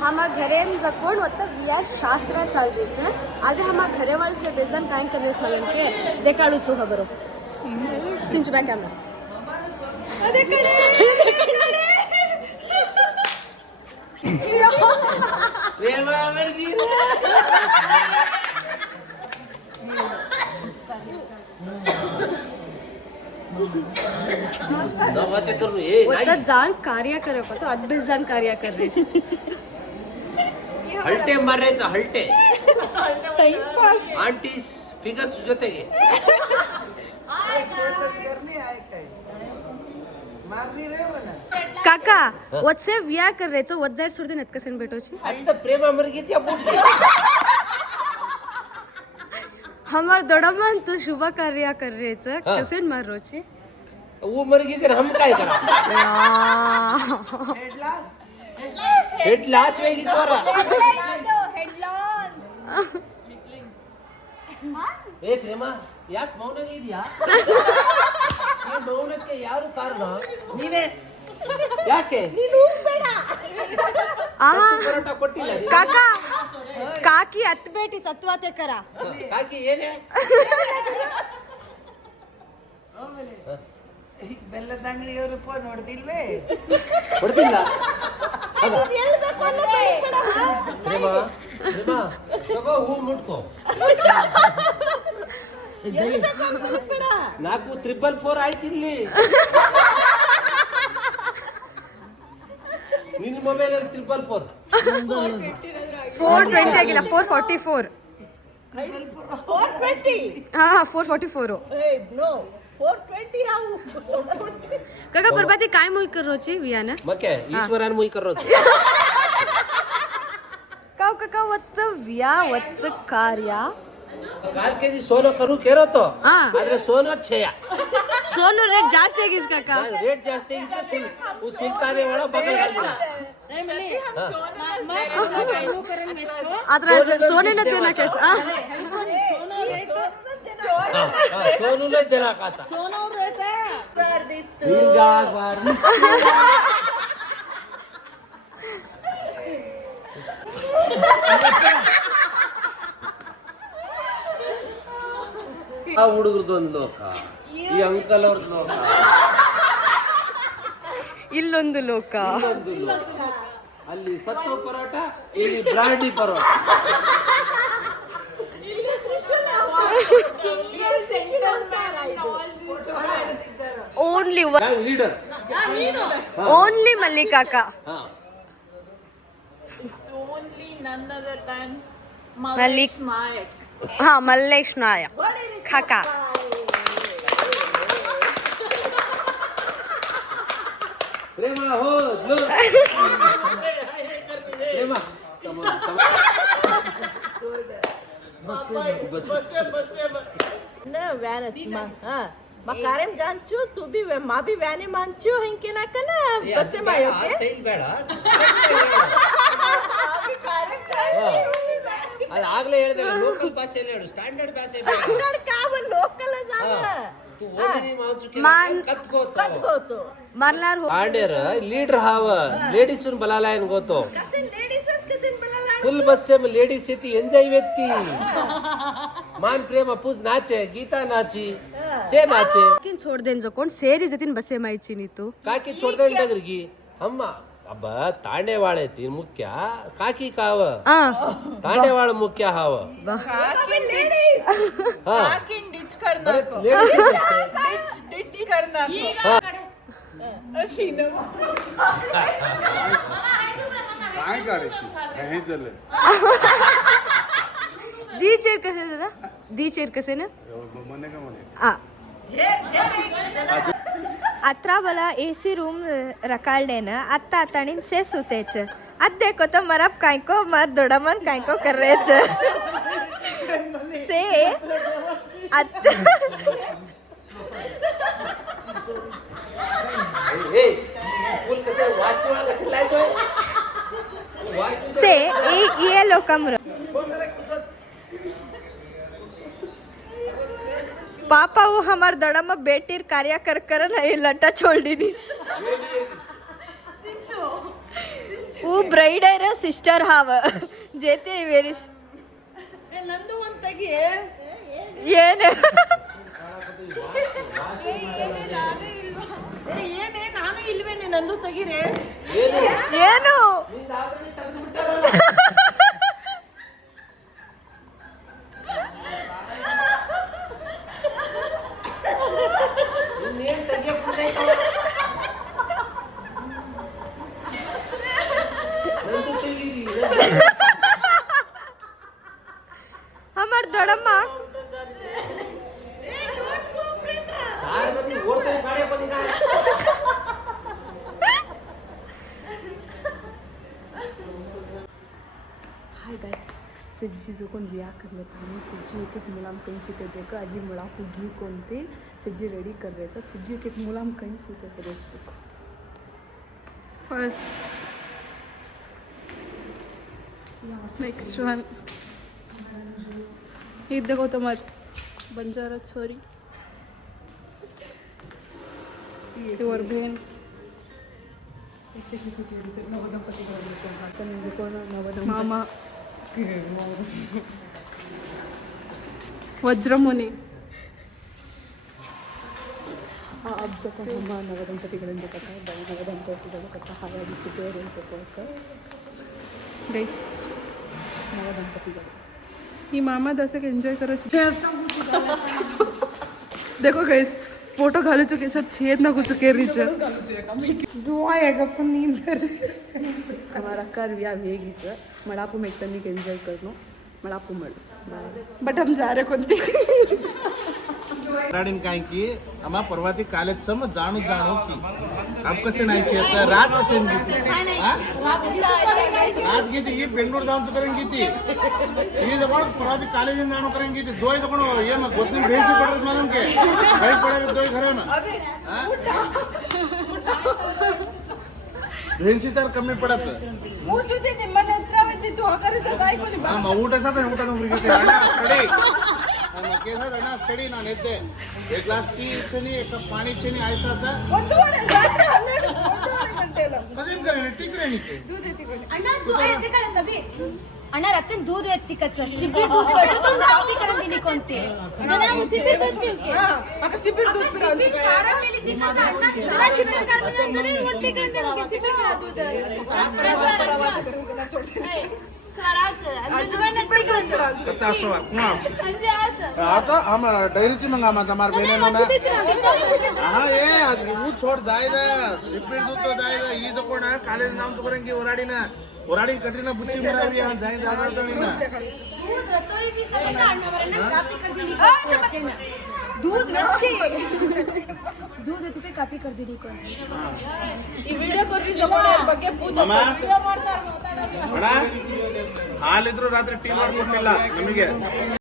हामा घरेम जकोण वत्ता विया शास्त्र चालरीचे आजे हामा घरेवाल से बेजन कायन करनेस मलन के देखाडू छु खबरो सिंचु बॅक कैमरा देखाडे प्रेमा अमरजी वत्ता जान कार्य करे तो अद्भुत जान कार्य कर रही ಹಲ್ಟೆ ಮಾರೇಚ ಹಲ್ಟೆ टाइम पास ಆಂಟೀಸ್ ಫಿಗರ್ಸ್ ಜೊತೆಗೆ काका वत्से विया कर रहे तो वत जाय सोडते नत कसन भेटोची ಅಂತ ಪ್ರೇಮ ಮರಗಿತ್ಯಾ ಬುಟ್ಟಿ हमार दडमन तो शुभ कार्य कर रहे छ कसन मारोची वो मरगी से हम काय करा हेड लास वेगी तोरा ಏ ಪ್ರೇಮ ಯಾಕೆ ಮೌನವಾಗಿದ್ಯಾ ಈ ಮೌನಕ್ಕೆ ಯಾರು ಕಾರಣ ನೀನೇ ಯಾಕೆ ನೀನು ಬೇಡ ಪರೋಟ ಕೊಟ್ಟಿಲ್ಲ काका काकी अत बेटी सत्वाते करा ಕಾಕಿ ಏನೇ ಬೆಲ್ಲದ ಅಂಗಡಿಯವರು ಫೋನ್ ನೋಡ್ದಿಲ್ವೇ ಹೊಡೆದಿಲ್ಲ ಪ್ರೇಮ ಪ್ರೇಮ ತಗೋ ಹೂ ಮುಟ್ಕೋ ನಾಲ್ಕು 444 ಆಯ್ತು ಇಲ್ಲಿ ನಿನ್ನ ಮೊಬೈಲ್ ಅಲ್ಲಿ 444 420 ಆಗಿಲ್ಲ 444 420 ಹಾ 444 नो 420 हाउ काका परबाती काय मोई कर रोची वियाना मके ईश्वरान मुई कर रोज काव काका वत्त विया वत्त कार्य ಕಾಲ್ ಕೆಜಿ ಸೋನೋ ಕರು ಕೇರೋತೋ ಹಾ. ಆದ್ರೆ ಸೋನೋ ಛೇಯ सोनू रेट जास्ती ಆಗಿಸ್ काका ರೇಟ್ ಜಾಸ್ತಿ ಇದೆ ಸುಲ್ತಾನೆ ಒಳ ಬಗಲ್ आದ್ರ सोनेನ देना कैस ಸೋನುನೇ ದೇನಾಕಾತ सोनो रेट ಬರ್ದಿತ್ತು ಹಿಂಗಾಗಬಾರ್ದು ಆ ಹುಡುಗರದ್ದು ಒಂದು ಲೋಕ ಈ ಅಂಕಲ್ ಅವ್ರದ್ದು ಲೋಕ ಇಲ್ಲೊಂದು ಲೋಕ ಇನ್ನೊಂದು ಲೋಕ ಅಲ್ಲಿ ಸತ್ತು ಪರೋಟ ಇಲ್ಲಿ brandy parotta only leader only ಮಲ್ಲಿ ಕಾका ಹಾ It's only none other than Malik. Malik Nayak. हा मल्लेश नायक काका ಪ್ರೇಮ ಹೋದ್ಲು ಪ್ರೇಮ ना व्यान हां मकारेम जानचू तू भी मां भी व्याने मानचू हिंके ना कना बसे मायो के ಸ್ಟೈಲ್ ಬೇಡ ಅದು ಆಗ್ಲೇ ಹೇಳಿದೆ ಲೋಕಲ್ ಭಾಷೆಯಲ್ಲಿ ಹೇಳು ಸ್ಟ್ಯಾಂಡರ್ಡ್ ಭಾಷೆ ಬೇಡ अंगड़ का वो लोकल जाना तू ಓದಿನಿ ಮಾಚುಕೆ मान कत गो तो मरलार हो ಆಂಡೇರ ಲೀಡರ್ ಹಾವ ಲೇಡೀಸ್ ಬಲಾಲಾಯನ್ ಗೊತ್ತು कसिन लेडीज कसिन बलाला फुल बस्से में लेडीज सीती एंजॉय व्यक्ति मान प्रेम पूज नाचे गीता नाची से नाचे किन छोड़ देन जो कोण ಸೇರಿ ಜತಿನ್ ಬಸ್ಸೆ ಮಾಯಿಚಿ ನೀತು काकी छोड़ दे डगरगी हम अब तांडे वाले तीन मुख्य काकी काव ಆ तांडे वाले मुख्य हाव काकिन लेडीज हाँ काकिन डिच करना अरे को लेडीज डिच करना को अशी न काय काढायची हे चले दी चेर कसे दादा दी चेर कसे ना म्हणे का म्हणे आ अत्रा मला एसी रूम रकाळडेन आत्ता आताणीन से सुतेच अद देखो तो मरब कायको मर दोडमन कायको कररेच से आत्ता ए फुल कसे वास्तव कसे लायतोय से ये लोकमर पापा वो हमार दड़ा में बेटीर कार्य कर नहीं लटा छोड़ दी ಹೂ ಬ್ರೈಡರ್ ಸಿಸ್ಟರ್ ಹಾವ ಜೇತಿ ವೇರಿಸ್ ನಂದು ಒಂದ್ ತೆಗಿ ಏನು ಏನೇ ನಾನು ಇಲ್ವೇನೆ ನಂದು ತೆಗಿರೆ ಏನು हमार दड़म्मा हाय गाइस सज्जी जो कोण बिया करले आणि सज्जी एक एक मुलाम कहीं सुते देखो अजी मुला को घी कोणते सज्जी रेडी कर रहे था सज्जी एक एक मुलाम कहीं सुते देखो फर्स्ट नेक्स्ट वन ಇದು देखो तो मत बंजारा छोरी और बहन मामा वज्रमुनि अब जको ನಮ್ಮ ನವದಂಪತಿಗಳಿಂದ ಕಥೆ ನವದಂಪತಿಗಳು ಕಥೆ ಹಾಯಾಗಿ ಸುತ್ತೇರು ಅಂತ ಗೈಸ್ ನವದಂಪತಿಗಳು ही मामा दसक एन्जॉय करत देखो गाइस फोटो घालू चुके सब छेद ना चुके रिच जो आएगा पण नींद हमारा कर व्या वेगीच मळापू मेक्सनिक एन्जॉय करनो मळापू मळच बट हम जा रहे कोणते राडीन काय की आम्हा परवाती कालेजचं मग जाणू की आप कसे नाहीची आता रात कसे घेते रात घेते ही बेंगलोर जाऊन करेन घेते ही जवळ परवाती कालेज जाणू करेन घेते दोय जवळ ये मग गोतनी भेंची पडत म्हणून के काही पडेल दोय घरा ना भेंची तर कमी पडायचं ಊಟ ಸಹ ಊಟ ಸ್ಟಡಿ ನಾನು ಎದ್ದೆ एक ग्लास टी इच्छनी एक कप पाणी इच्छनी आयसा था सजीम करेन टिक रेनी के अण्णा रतन दूध व्यक्ती कच्च सिबीर दूध पाहिजे तर कॉफी करून दिली कोणती सिबीर दूध पिवके अगं सिबीर दूध पिरांची सत्ता असवा आता हम डायरी ती मंगा माझा मार बेने ना हां ए वो छोड़ जायदा सिपीर दूध तो जायदा ई तो कोण कॉलेज नाम तो करेंगे ओराडी कतरीना बुच्ची मरावी यहां जाय दादा तणी ना दूध रतोई भी सब का अण्णा वरना कॉपी कर दिली दूध व्यक्ती दूध येते कॉपी कर दिली कोण ಈ ವಿಡಿಯೋ ಕೊರ್ರಿ ಜಗಳ ಬಗ್ಗೆ ಪೂಜೆ ಹಾಲಿದ್ರು ರಾತ್ರಿ ಟೀ ಮಾಡ್ಕೊಟ್ಟಿಲ್ಲ ನಮಗೆ